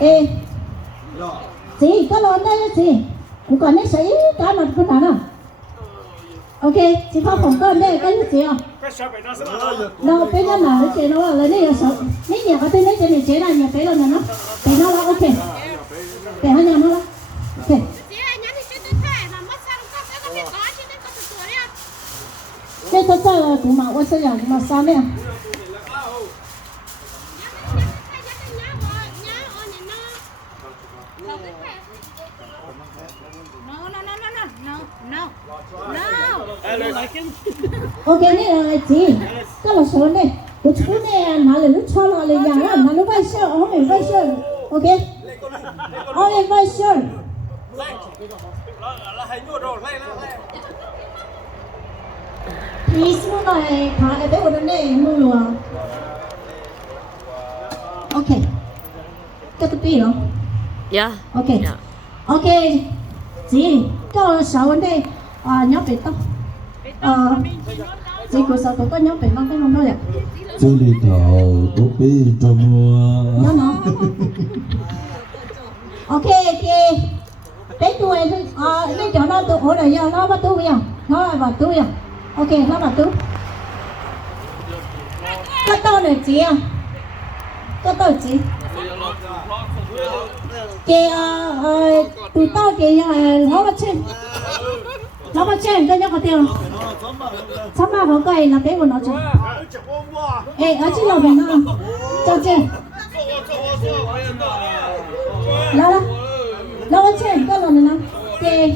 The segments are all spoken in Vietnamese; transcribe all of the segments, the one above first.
ê chị có lon đây chị cũng còn đấy sấy cá mặt con nào nào ok chị phong phòng con đây cái gì không đâu cái đó là chị nó là đây là sợ mấy nhà có tên đấy chị này chế là nhà cái là nó là ok để hai nhà nó ok cái thật ra là cũng mà tôi sẽ làm cũng mà sao đấy ok này là gì cái là số này của chú này nào là lúc cho nào là nhà đó nào lúc vay sơ ông ấy vay sơ ok ông ấy vay sơ ý số này thả cái của nó này mua luôn ok cái thứ gì đó dạ ok ok gì cái số này nhóc bị tóc chị của sao tôi có nhóc bị tóc cái không thôi ạ chú đi thầu bố bí cho mua nó ok cái tuổi cái chỗ nó tụ ở đây nó bắt tụ nhau nó là bắt tụ nhau ok nó bắt tụ cái to này chị à cái to chị kì tụi to kì nó bắt trên cái nhóc có tiêu sắp mà có cây là cái của nó chứ ê ở trên lầu mình nó cho trên nó trên cái lầu này nó kì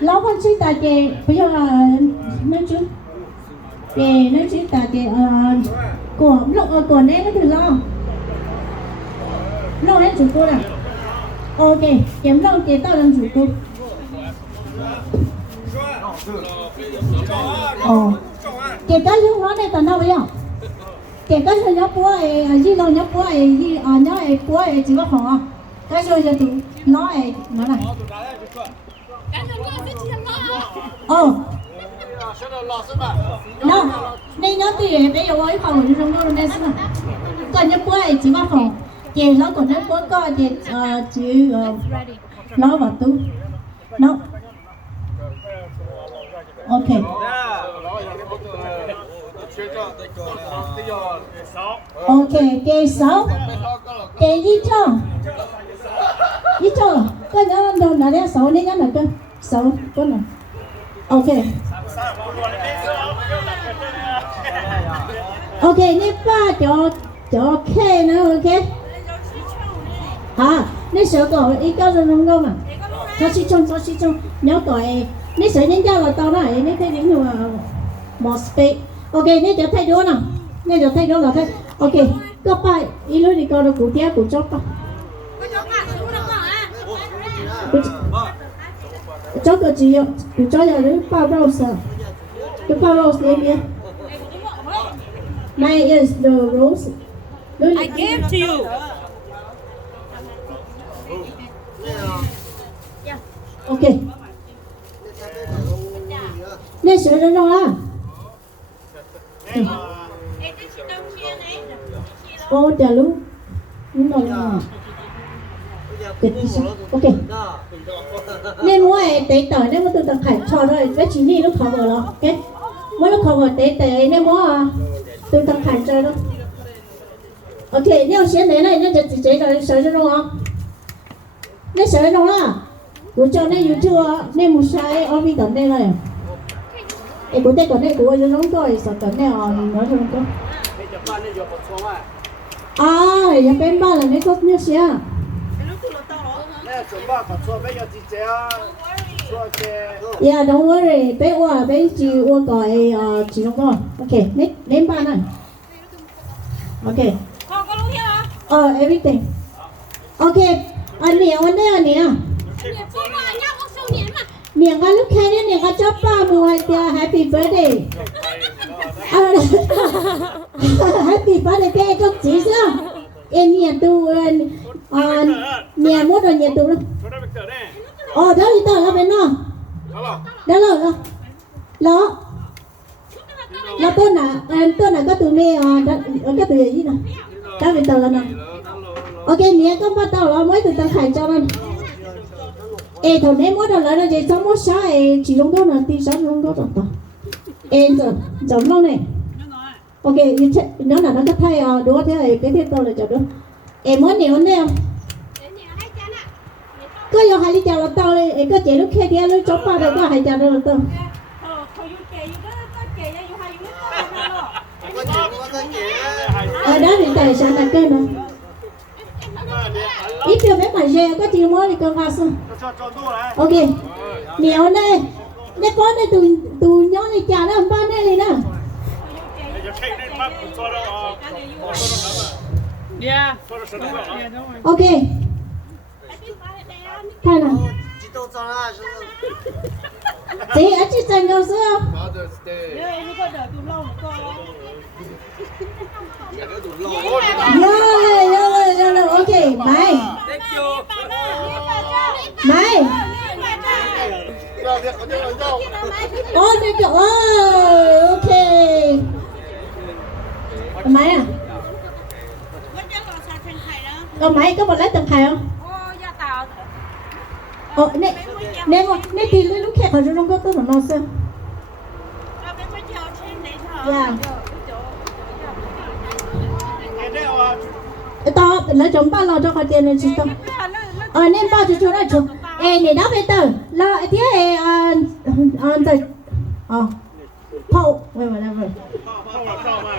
nó vẫn chỉ tại kì bây giờ là nó chứ kì nó chỉ tại kì của này nó từ lo đến chủ cô nè ok kiếm lo kì tao làm chủ cô kể cả những món này tao đâu vậy kể cả những nhóc búa ấy gì đâu nhóc búa ấy gì nhóc ấy búa ấy chỉ có họ cái rồi giờ tụi nó ấy nó này nó nên nhóc thì bây giờ ấy phòng trong đó nên xem còn nhóc búa ấy chỉ có họ kể nó còn nhóc búa coi thì chỉ nó vào túi nó ok ok kê 6 kê gì cho cái đó đâu là đeo 6 nên nhắn là cơ 6 con nào ok ok nên ba cho kê nữa ok nên sợ cậu ý cao rồi không không à cho chị trong nhớ cậu nếu sợ nhân giao là tao đó ấy nếu thấy điểm nhiều một space ok nếu cho thay đứa nào nếu cho thay đứa là thay ok có phải ý lúc đi coi được cụ tiếc cụ chót không chót cái gì cụ chót là cái bao rose cái bao rose em nhé này is the rose I gave to you ok nên sửa ra đâu đó ô chờ luôn đúng rồi ok nên mua tế tờ nên mua từ tầng khải cho thôi với chỉ đi lúc khó vừa rồi ok mỗi lúc khó vừa tế nên mua từ tầng khải cho đó ok nếu xuyên thế này nên chỉ chế rồi sửa ra đâu không nên sửa ra đâu đó của cho nên YouTube nên một sai ở bên tận đây này em của đây còn đây của nó rồi sợ tận này nói cho nó nhà bên ba là mấy tốt nhất xí à yeah don't worry bé chị gọi chị không có ok đến ba này ok everything ok anh nè miệng cái lúc khen miệng cái chóp ba mùa happy birthday happy birthday cái có chỉ sao em nhà tu nhà mốt rồi nhà tu đó đó đi tao là bên nó đó là tôi là có tụi này cái tụi gì nè đó bên tao là nè ok nhé con bắt đầu là mới từ tầng khải cho nên thầu ném mỗi đầu lại là chỉ sống mỗi sáng chỉ lông đó là tí sáng lông đó rồi giờ giống lâu này ok nó là nó có thay đũa thế này cái thiết tôi là chọn đúng mới nhiều nè có vô hai đi chào là tao đi có chị lúc kia kia lúc chốt ba đây có hai chào là tao đó thì tài sản là cái nữa ít chưa mấy mà dè có chị mới đi con vào xong ok nhiều đây đây có đây tụ nhóm này chào đó ba đây này nè Yeah. ok hay là chị ở chị dành đâu xưa rồi ok bye bye đây chỗ ok máy à còn máy có một lấy tầng thầy không nè thì lúc khác họ không có tôi mà nó sao yeah to lấy chồng ba lo cho họ tiền này chỉ to nên bao cho nó chồng này đó bây giờ lo thế từ phô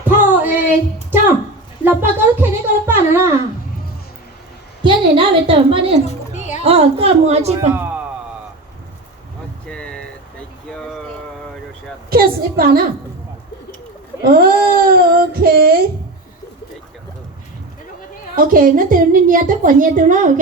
phô cho là ba có khi đấy có ba nữa nè cái này đó bây giờ ba đi có mua chi ba kiss ít ba nè ok ok nó từ India tới quả nhiên từ nó ok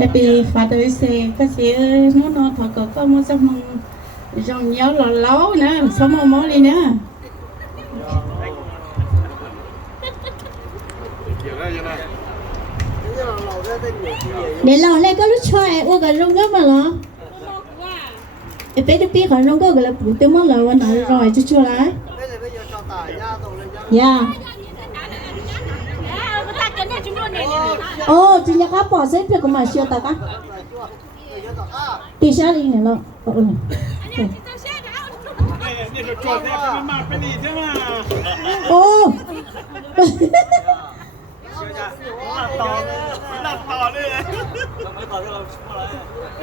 Happy Father's Day các chị nó thật có một số mong dòng nhớ là lâu nữa số mong mối đi nữa để lo lên có lúc chơi ô cái rong đó mà lo bé được biết khỏi rong đó gọi là bụng tiêu mất lời quan trọng rồi chưa lại yeah chị nhà cá bỏ xếp việc của mà siêu ta cá tí sao đi này lo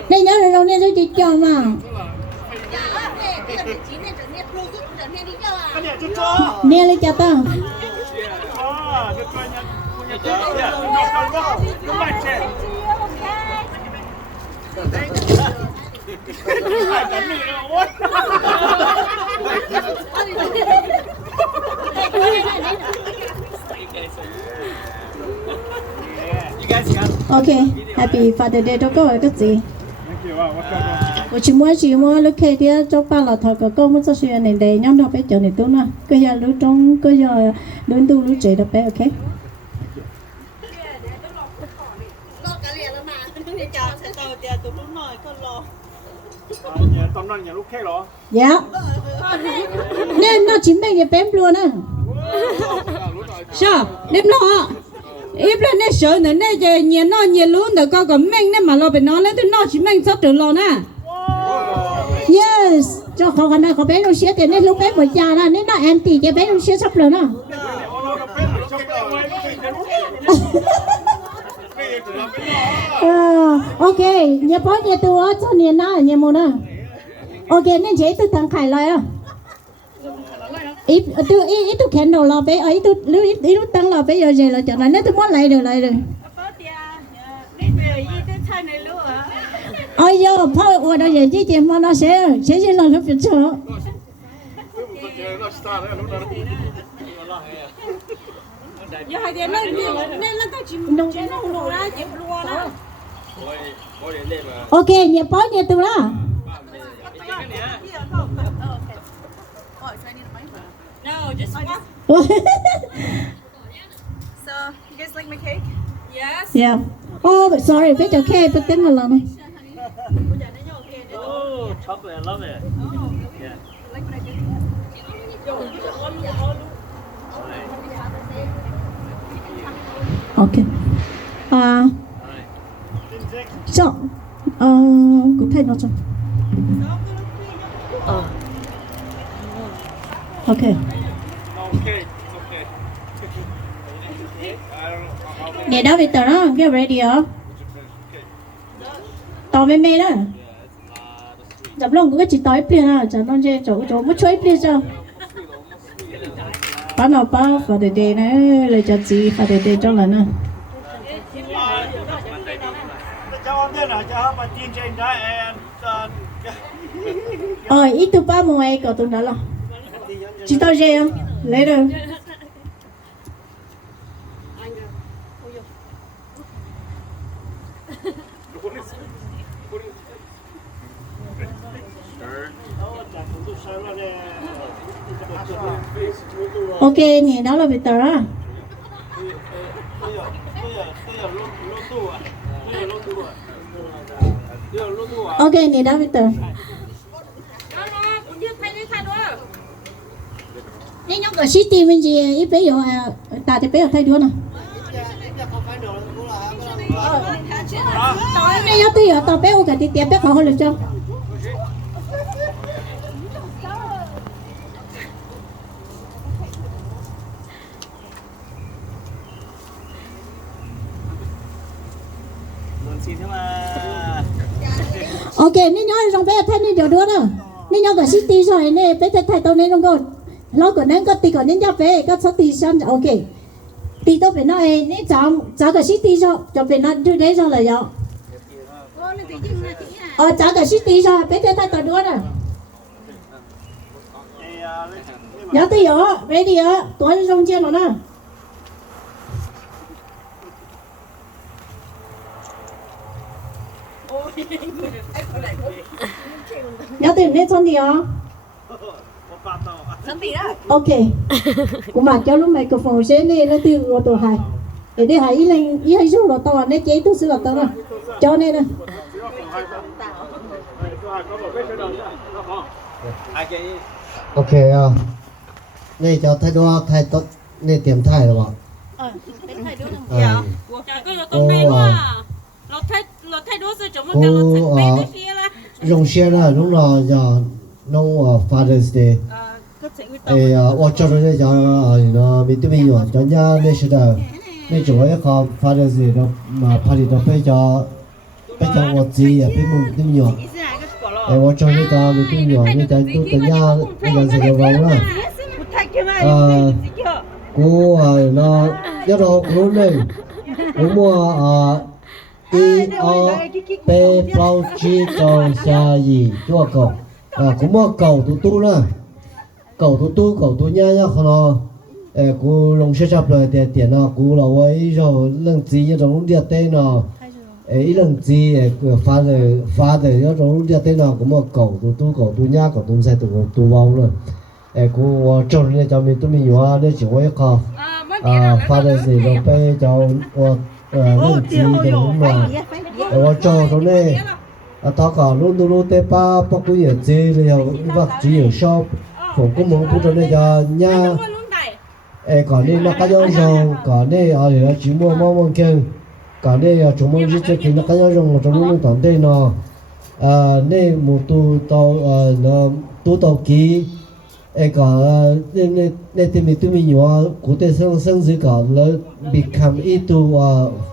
đây nhớ rồi đâu nên tôi chỉ cho mà nè lấy cho tao ok happy Father Day đó có cái gì chỉ muốn lúc khi đi cho ba là thằng có muốn cho chuyện này để nhóm nó phải chờ này tốt nữa cái giờ lúc trong cái giờ đến tu lúc chạy đó bé ok dạ nên nó chỉ mình cái bém luôn á sao đêm nó ít lên nè sợ nữa nè giờ nhiều luôn được có mình nè mà lo phải nó lên tôi nó chỉ mình sắp được lo nè yes cho họ khả năng họ bé nó xé tiền nên lúc bé mới già ra nên nó anti cái bé nó xé sắp rồi nó ok nhà bố nhà tôi cho nhà nó nhà mồ nó ok nên chế tôi thằng khải lại à ít tôi khen đầu là bé ấy tôi lúc tăng là bây giờ gì là chẳng là nếu tôi muốn lại được ôi giờ thôi ở đây giờ chỉ mà nó sẽ làm cái việc cho giờ hai đứa nên là tao chỉ nông nông ra chỉ lúa đó ok nhà bố nhà tôi đó No, just one. So, you guys like my cake? Yes. yeah oh but sorry it's okay but then là Oh, chocolate, I love it. Yeah. Ok. Chọn. Cụ thể nó chọn. Ok. Okay, okay. Để đó Victor đó, cái radio. Tao mê mê đó. Dập lòng cũng chỉ tao ít à, chẳng nó chơi chỗ mất chơi ít cho. Bán nào bao phải để này lấy cho chị phải để cho lần nữa. Ít tu ba mua ai có tu đó lo. Chỉ tao chơi không? Lấy được. Ok, nhìn đó là Victor á. Ok, nhìn đó Victor. Nên nhóm có city bên gì ít bây giờ ta thì bây giờ thay đua nào. Nên nhóm tôi ở tàu bé cái thì tiền bé có hơn được chưa? Ok, nên nhớ trong bé thay nên điều đó nữa. Nên nhớ cả city rồi nên bé thay tàu nên không có. Nó còn nên có tí còn nên cho bé có số tí xong ok. Tí tao bé nói nên cháu cả city rồi, cho bé nói đưa đấy rồi là rồi. Cháu cả city rồi, bé thay tàu đó nè. Nhớ tí ở, bé đi ở, tối trong trên rồi nè. Nhớ tiền nên xong gì hả? Ok. Cũng mà cho lúc mày có phòng xe này nó từ rồi tổ hai. Để đi hai lên ý hay số là tao này chế tôi sẽ là tao nè. Cho nên nè. Ok này cho thay đua thay tốt này tiệm thay rồi bọn. Dạ. Trời có tôm bê luôn à. Nó thay đua rồi chúng nó cho nó thành bê cái phía là. Dùng xe là lúc nào giờ nó Father's Day.我找着叫那没对没有，人家那是的，那主要靠 Father's Day 的嘛，怕你都被叫我自己也被没对没有。我找那个没对没有，那家都人家那个是个王了。我那要到国内，我们被包机到下雨做狗，我们狗都多了。cầu tu nha không nó cú lồng xe chập rồi tiền nó cú là vậy rồi lần gì như trong địa tên nó lần gì phá rồi như trong địa tên nó cũng một cầu tu nha cầu tu sai tu vào rồi cú trồng này cho mình tụi mình nhớ để chỉ có khó phá rồi gì rồi bây giờ lần gì để đúng mà trồng trong này tao cả luôn tê pa cũng nhiều gì rồi vật chỉ nhiều shopผมก็มองพูดเลยจะเนี่ยก่อนนี้นักการยงก่อนนี้อะไรนะจิมัวมองกันก่อนนี้จงมองจิตใจนักการยงจงมองตั้งแต่เนาะนี่มุตุตอเนาะตุตอกีก่อนนี่ที่มีอยู่ว่ากูได้生日ก่อนแล้ว become into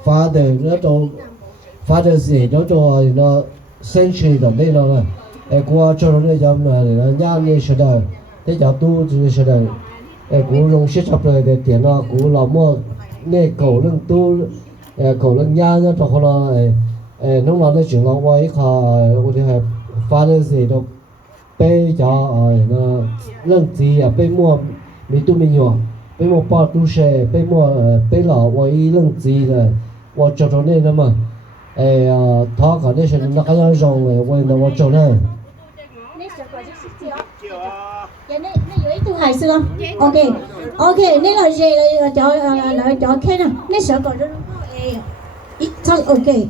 father แล้วตัว father สิแล้วตัวเนาะ century ตั้งแต่เนาะกูชอบเลยจะมาเลยนะย่านนี่สุดเลยแต่จะตู้จะสุดเลยกูลงเสียชับเลยแต่เตียนอ่ะกูเราเมื่อเนี่ยเก่าเรื่องตู้เก่าเรื่องย่านเนี่ยตัวเขาเราน้องเราได้ถึงเราไว้ค่ะกูที่ให้ฟ้าได้สิเราไปจะเนาะเรื่องจีอ่ะไปมั่วมีตู้มีหยวนไปมั่วป้าตู้เช่ไปมั่วไปหล่อไว้เรื่องจีเลยว่าจะตรงนี้นะมั้ง他搞那些那个要用的，为了我做呢。那有一度还是咯，OK，那个热了就开了，那小狗就一唱 OK，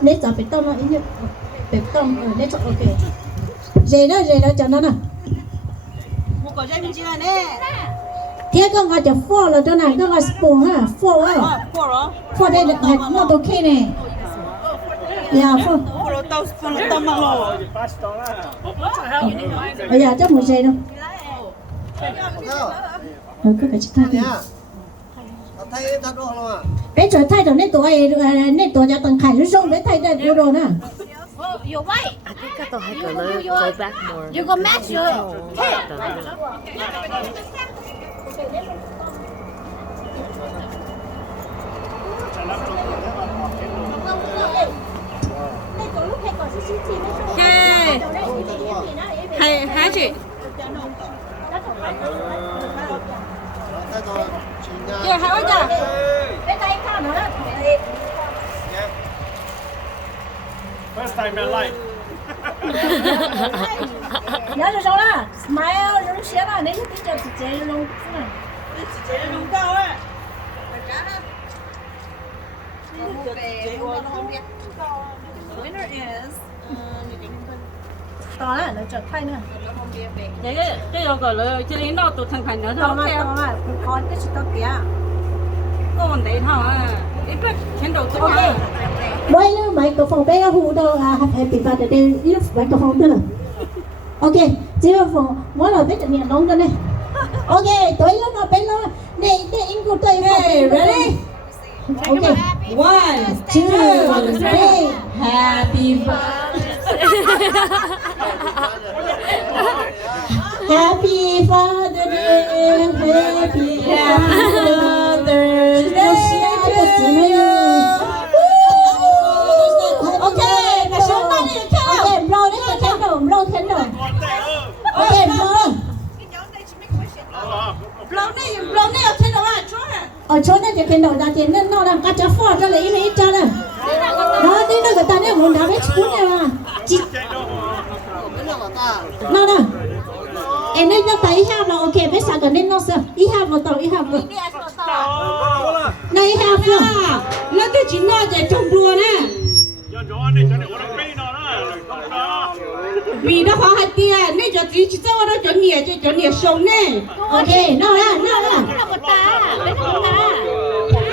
nét giờ phải tông nó ít nhất phải tông nét cho ok dễ đó cho nó nè một cái dây chưa nè thế con gọi cho phô là cho này con gọi spoon ha phô ấy phô rồi phô đây là hạt nó ok này dạ phô phô rồi tao mang rồi bây giờ chắc một giây đâu cứ phải thay đi thay thật đồ mà bé trời thay rồi nên tuổi cho tầng khải rung bé thay đây đồ nè you're right I think I thought I could go back more. you go match your hay chị kìa hai ơi kìa cái tay cao nữa đó First time in life. nhớ rồi sao đó smile rồi xé là nếu cái giờ chị luôn chị luôn cao á winner is đó là nó trở thay nữa cái gọi là chỉ đến đó tụi thằng thành nữa thôi đó là con cái sự tốt kìa có vấn đề thôi ít bớt chiến đấu tốt ok bây giờ mày có phòng bé hù đâu happy birthday yêu mày có phòng nữa ok chỉ là phòng mỗi lần biết được nhận đóng cho này ok tối lúc nào bên nó này để in của tôi ready ok 1 2 3 happy Happy Father's Day, Happy Father's Day. Okay, okay, blow the candle. Okay, blow. blow này ở trên đó à chỗ này Ở chỗ này thì candle ra tiền nên nó làm cá chả phò cho lấy mấy cho này. Đó, đi nó người ta này muốn đào hết cuốn này mà. Nó nè. Em nên nó thấy have là ok, bây giờ nên nó sợ. Ý have một tàu, ý have một. Này ý have rồi. nó cái chính nó để trồng đùa nè vì nó khó hạt tiền nên cho chỉ cho nó cho nhẹ sống nè Ok, nó là.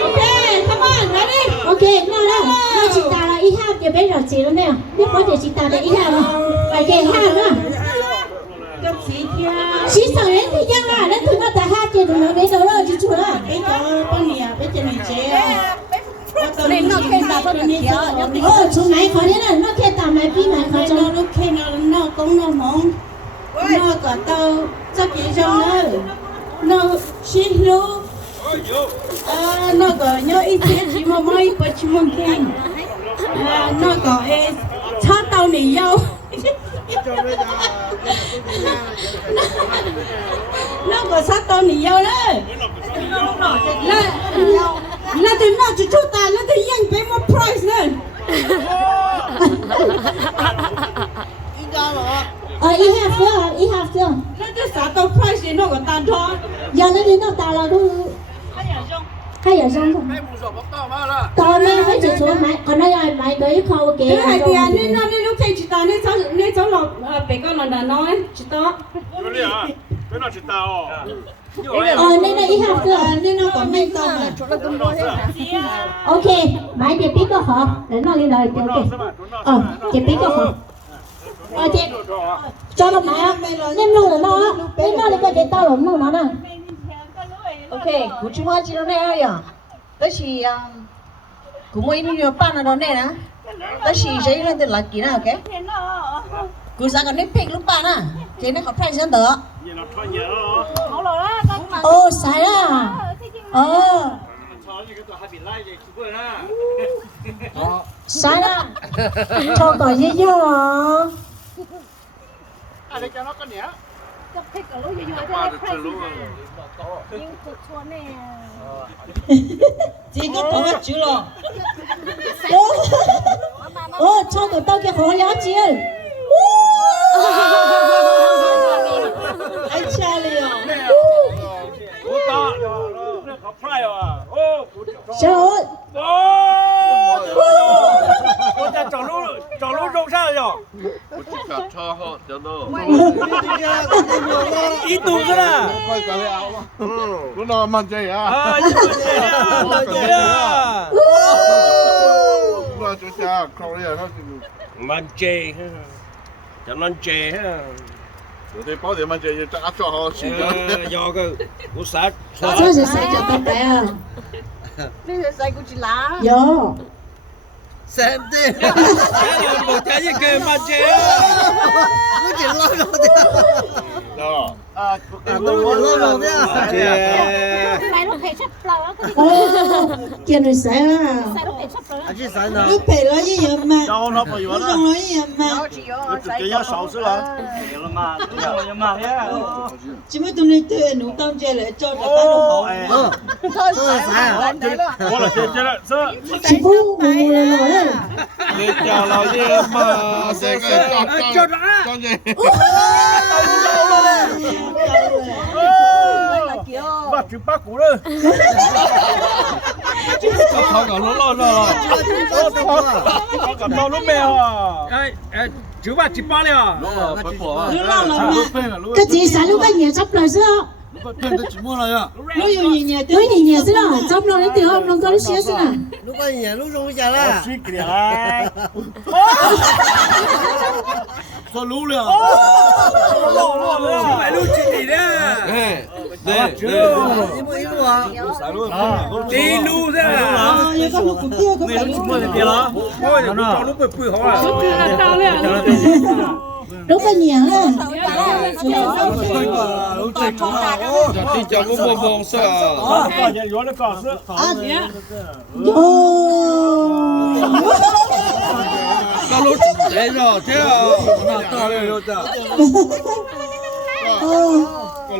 ok come on ready Ok, nó chỉ ta là ý have thì bây giờ chỉ nó nè. Biết có thể chỉ ta là ý have không? Phải kể have nữa. cái gì kia Chỉ sợ đến thì dân là nó thường nó ta have thì nó biết đâu rồi chỉ chủ đó. bây giờ con nhà bây giờ này chế nên nó khen ta có được kia Chú này khó đến là nó kêu ta mày bí mày khó cho. nó lúc khi nó cũng nó mong nó có tao chắc gì trong nó xin lỗi nó có nhớ ý kiến chỉ mà mấy bữa chỉ mong khen nó có thoát tao nỉ dâu nó có sát tao nỉ dâu đấy là từ nó chỉ chút ta nó thì nhận bé một prize nữa Ý have chưa? nó cứ sát tao prize thì nó có tan thôi Giờ nó đi nó ta là đu. Hay ở trong không? Còn nó phải chỉ xuống mày, còn nó lại mày tới khâu kìa. cái này thì nên nó nên lúc khi chị ta nên cháu lọc bé con là nói chị ta Nên là ý have chưa? nên nó có nên tao mà Ok, mày thì biết có hả? Để nó lên đời ok. Chị biết có hả? Chị cho nó mày nên luôn là nó, nên nó có thể tao lộn nó nè. Okay, kuchu wa chiro ne ya. Tashi kumoi ni yo pa na do ne na. Tashi jai na de lucky na okay. Kusa ka ne pick lu pa na. Ke ne ka price san de. Sai à? Sai à? Cho có gì chứ hả? Chỉ có có hết chữ rồi. Cho tụi tao kia khó nhớ chị ơi. Anh cha liền. Trời ơi. 了，我只想超好，真的。一肚子了。快过来啊！我那慢点啊！啊，一肚子了，慢点啊！我就想考虑下，慢点，就慢点哈。有的包点慢点，就炸超好吃的。有个我啥？这是谁叫东北啊？你是谁过去拿？有。三对，我听一个慢点啊！我捡老肉的，哦，我老肉的，Mày nó phải sắp lầu á. 哦，叫你谁啊？ Sao nó phải sắp lầu á? 还是三呢？你陪了一人嘛，交男朋友我了，送了一人嘛，我直接要少吃了。有了嘛？有嘛呀？怎么同你对侬当家来做大家都好？嗯，这是啥呀？我了，这了，这媳妇我来了嘞。你叫老爷嘛，这个叫啥？叫你。把嘴巴鼓了。烤搞了了。我感到了没有？哎，嘴巴嘴巴了。不错。你老了嘛？cái gì sao lúc cái nhà chấp lời sao? 骗得寂寞了呀。我有人家 Nói gì nhà sao đó? Chấp lời nó tiểu không? Nó có nó xé sao nào? 如果演路中下了，水给来。说路了。买路几里的？哎，一步一路啊，一路的。啊，有个路不掉个白路。别了，我有找路不好啊。Lúc cái nhà á. 你讲我不帮是啊。有的搞是。Yo. 高楼来着，这样。那大了有的。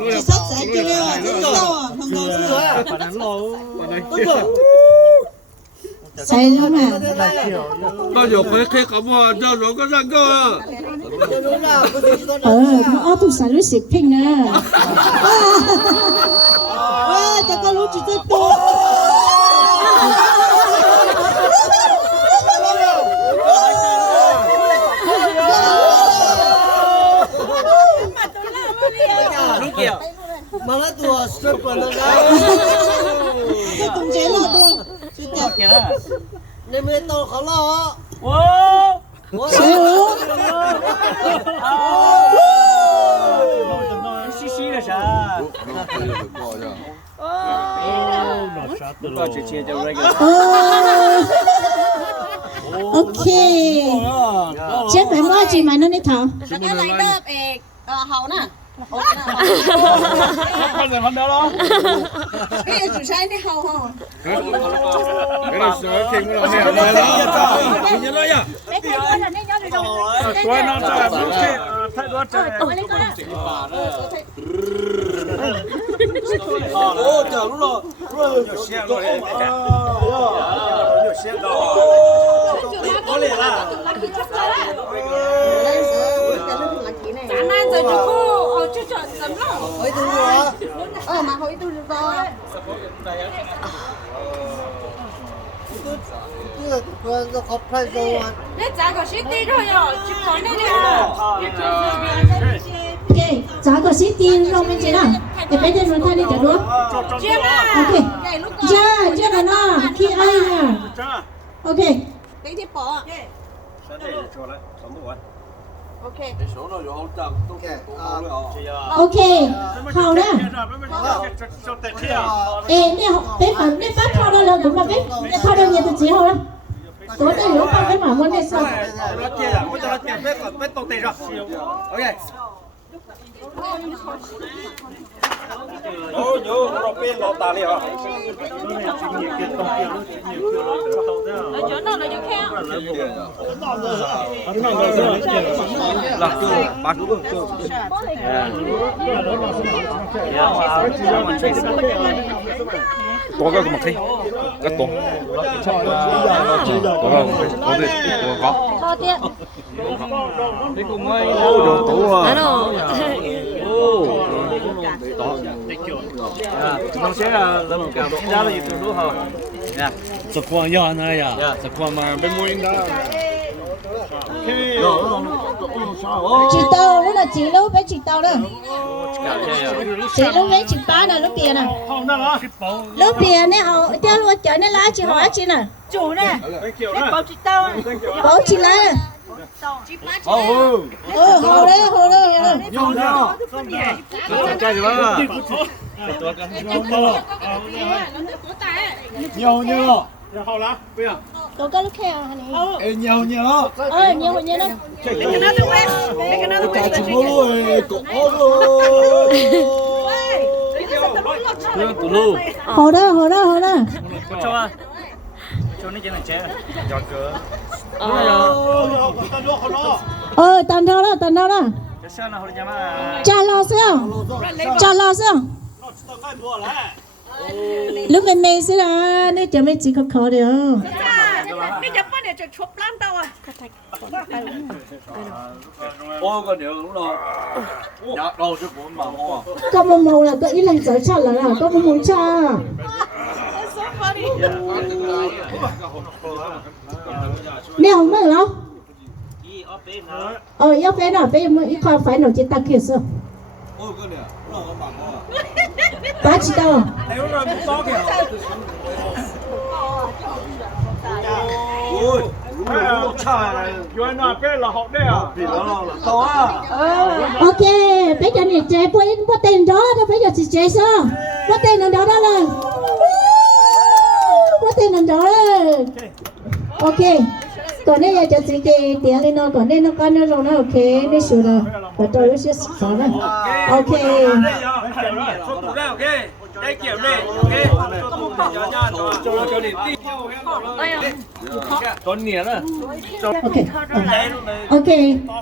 这啥子叫的啊？这个啊，很高兴。把它捞，把它。 Sai lắm à? 那有回可以好不好？叫罗哥上课。Nó tụi sai nó xịt pin nè. 哇，这个路子真多。 马拉多是管的啦，这东西老多，是的。你们到好了啊！我。 Sai hả? 嘻嘻的啥？到这些就那个。 Ok. Chết phải mua gì mà nó đi thằng. Cái này đớp hậu nè. 快点完得了。 Cái này chủ sai đi hậu hậu. 给你说听不了，来了。你来呀。 Mấy cái đứa là nó nhớ được rồi. 乖呢，这不是太多这。 Tôi lên con á. 哦，假如了，有线了，有线到。我来了。 Sáng nay giờ chú cô chú chọn sớm lắm. Hỏi tôi nữa. Mà hỏi tôi được rồi. Nó có phải rồi à? Nè giá có ship đi rồi nhở. Chú có này nè. Ok. Giá có xí tiền không bên trên nào? Để bé trên luôn thay đi chả đua. Chưa mà. Ok. Dạ, chưa là nó. Khi ai nè. Ok. Cái thiết bỏ. Ok. Ok. Hào nè. Ê, nè, bé phát thao đó là cũng là bé thao đó nhà tự chế hào đó. Tối nay lúc phát bé mà muốn này sao? Ok. Nhớ nó bên lọt tà liền à? Ở chỗ nào là chỗ khác. Là cứ bán cứ có cái mà thấy cái tổ có thể có Bao tiền? cái cùng ngay đồ tổ à đó nó sẽ là làm cả giá là gì từ lúc hả dạ 这光要那呀，这光嘛没没应的。Chị tàu đó là chị lúc bé chị tàu đó. Chị lúc bé chị ba là lúc tiền nè. Lúc tiền này họ theo lúc chở này lá chị hỏi chị nè. Chủ nè. Bảo chị tao. Bảo chị lá. Hồ đấy. Nhau nhau. Cái gì vậy? Nhau nhau. Hậu lá, bây giờ. Cậu có lúc khéo hả này? Ê nhau nhau. Nhiều nhiều đó. Make another way. Make another way. Cả chúng ơi, cậu ơi. Hồ đó. Cho nó trên này chế. Cho cửa. Tàn đó đó. Cha lo sao? Lúc mày sẽ là nếu chả mấy chỉ có khó được. Bây giờ bắt để cho chụp lắm đâu à. Ô con nhớ đúng rồi. Dạ đâu chứ muốn mà mua. Có một màu là có ý lần tới cha là có một màu cha. Nè không mở đâu. Yếu phê nào, bây giờ ít khó phải nào chỉ ta kia sao? Ô con nhớ, nó có bằng không? Ba chỉ đâu? Nếu rồi một to kìa. Ôi, Rồi nó bé là học đấy à? vì nó là to á. Ok, bây giờ này trẻ có tên đó, bây giờ chỉ trẻ sao? Có tên là đó rồi. Có tên là đó rồi. Ok. Còn đây là cho chị cái tiền lên nó, còn đây nó con nó rồi nó ok, đây sửa rồi. Và tôi nó sẽ xóa rồi. Ok. Đây kiểm đi, ok. Cho nó đi tiếp. Con nĩa nữa. Ok,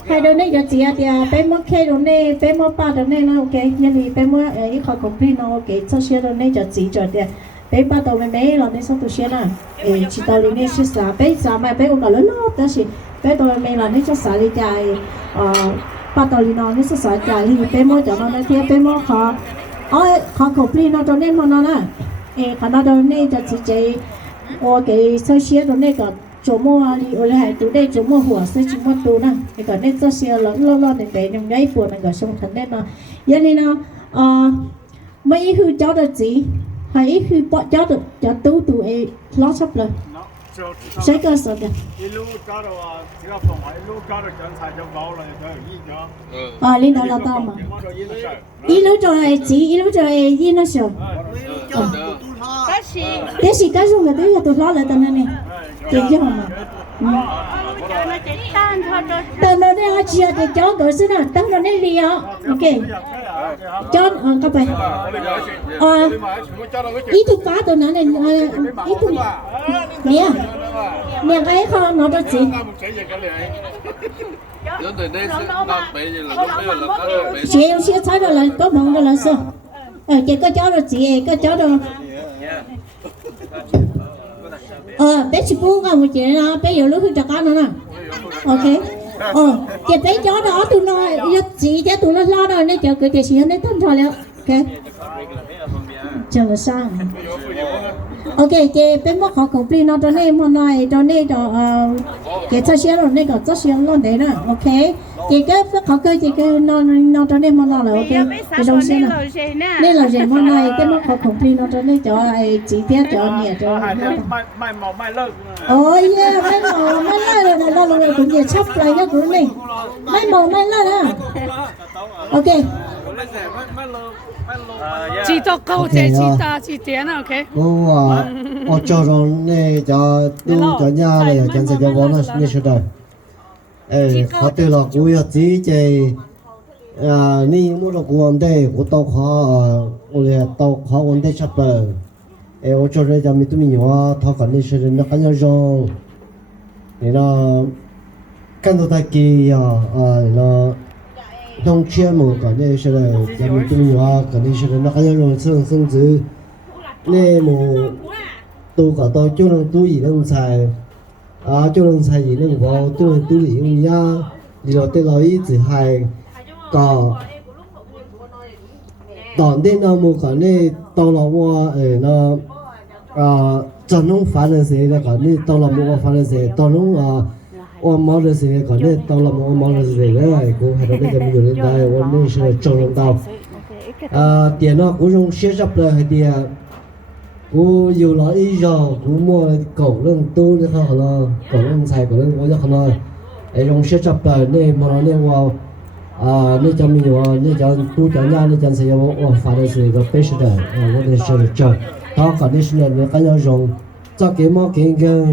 hai đứa này cho chị thì bé mua khay đứa này, bé mua ba đứa này nó ok, nhưng vì bé mua ít khó công ty nó ok, cho xe đứa này cho chị cho thì bé ba đứa mấy là nên xong tụi xe nè, chị tao đi nên sẽ xả bé xả mà bé cũng có lớn lắm, đó là bé đứa mấy là nên cho xả đi chạy, ba đứa nó nên sẽ xả chạy thì bé mua cho nó thì bé mua khó công ty nó cho nên mà nó nè, khả năng đứa này cho chị chạy, ok, sau xe đứa này có chỗ mua đi ở lại tụi đây chỗ mua hùa sẽ chúng mua tụi nè thì còn nên cho xe lớn lo để nhung đấy buồn này có xong thành đấy mà vậy nên nó mấy hư cháu được gì hãy hư bỏ cháu được cho tụi ấy lo sắp rồi sẽ cơ sở kìa liên đó là tao mà ý lúc rồi chỉ ý lúc rồi ý nó sợ cái gì cái dùng cái tụi lo lại tao này chuyện chứ không mà tao nói đây chị thì cháu gọi xin nào tao nói đây đi ạ ok cho các bạn ý thức phá tụi nó này ý thức nè cái không nói cho chị chị em sẽ thấy được là có mong được là sao chị có cháu rồi chị có cháu rồi bé chỉ buông vào một chuyện là bé giờ lúc khi trả cá nữa nè ok chị bé chó đó tụi nó chị cho tụi nó lo rồi nên chờ cái chị nó thân thôiแล้วok chờ là sao ok chị bé mất họ cũng đi nó cho nên mà nói cho nên cho cái cho xe rồi nên có cho xe luôn đấy nè ok chị cái họ cơ chị cái nó cho nên mà nó là ok cái trong xe này nên là gì mà nói cái mất họ cũng đi nó cho nên cho chị tiếc cho nhẹ cho mai lơ. ôi yeah mai lơ rồi cũng gì sắp lại cái của này mai lơ đó ok chị cho câu chế chị ta chị tiền à ok cô cho rồi này cho nhà này cho sẽ cho vốn là sẽ rồi họ từ là cô yêu chỉ chơi ni mua được vấn đề của tàu khó là tàu khó vấn đề sắp rồi ô cho rồi cho mình tụi mình nhớ thao cần đi chơi nó cái nhau rồi thì nó căn đồ tài kỳ nó đông chia một cái này sẽ là cho mình tụi mình nhớ cái này sẽ là nó cái nhau rồi xong chứ nên một tôi cả tôi cho nên tôi gì đang xài cho nên xài gì đang vào tôi gì cũng nhá thì rồi tôi nói chỉ hay có tòn đến nó một cái này tao là mua nó cho nó phá lên xe là cái này tao là mua phá lên xe tao nó 我毛的是搞那到了我毛的是那个，我还到那个没有人带，我那是正人道。电脑我用写入来还的，我有了一样，我摸狗人多的好了，狗人才狗人我就好了，用写入来那摸了那我。那家没有啊，那家都讲家那家是我发的是一个白色的，我的是这，他搞的是那个要用，这给么给个，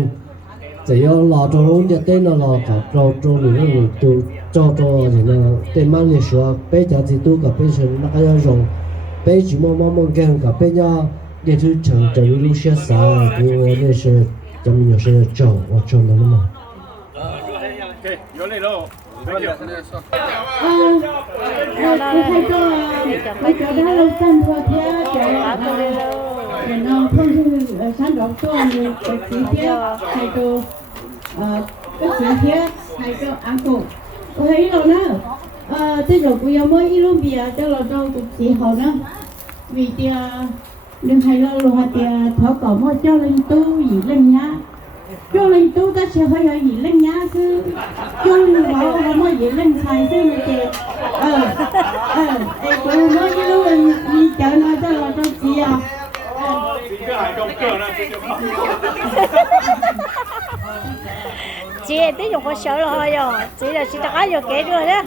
只要拿着人家电脑了，找人都找人家电脑的时候，白家子都搞白成那个要用，白什么跟搞白家，也就成这一路写啥，给我那是咱们有时找我找到了嘛。有那种。我睇到我觉得我站错天就然後碰到山腳多你個字帖睇到個字帖睇到阿哥，我喺度呢即係佢有冇一路邊即係落到個字號呢？vì đừng hay lo lo hạt thọ cỏ mua cho lên tu gì lên nhá cho lên tu ta sẽ hơi gì lên nhá chứ cho lên bảo không có gì lên xài chứ mà chị cô nói với lúc mình đi chợ nói cho là cho chị à chị tí dùng có sợ rồi chị là chị đã vô kể rồi đó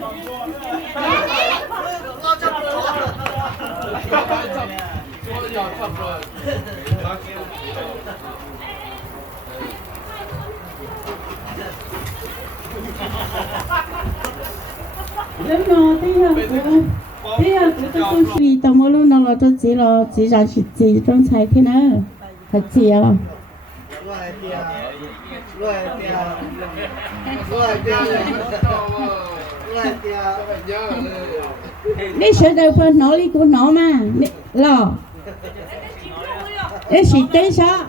đúng rồi tí là của tôi vì tao mới luôn là tôi chỉ là chỉ trong xài thế nào thật chiều đi sửa đầu phần nó đi của nó mà lo để xịt tên sao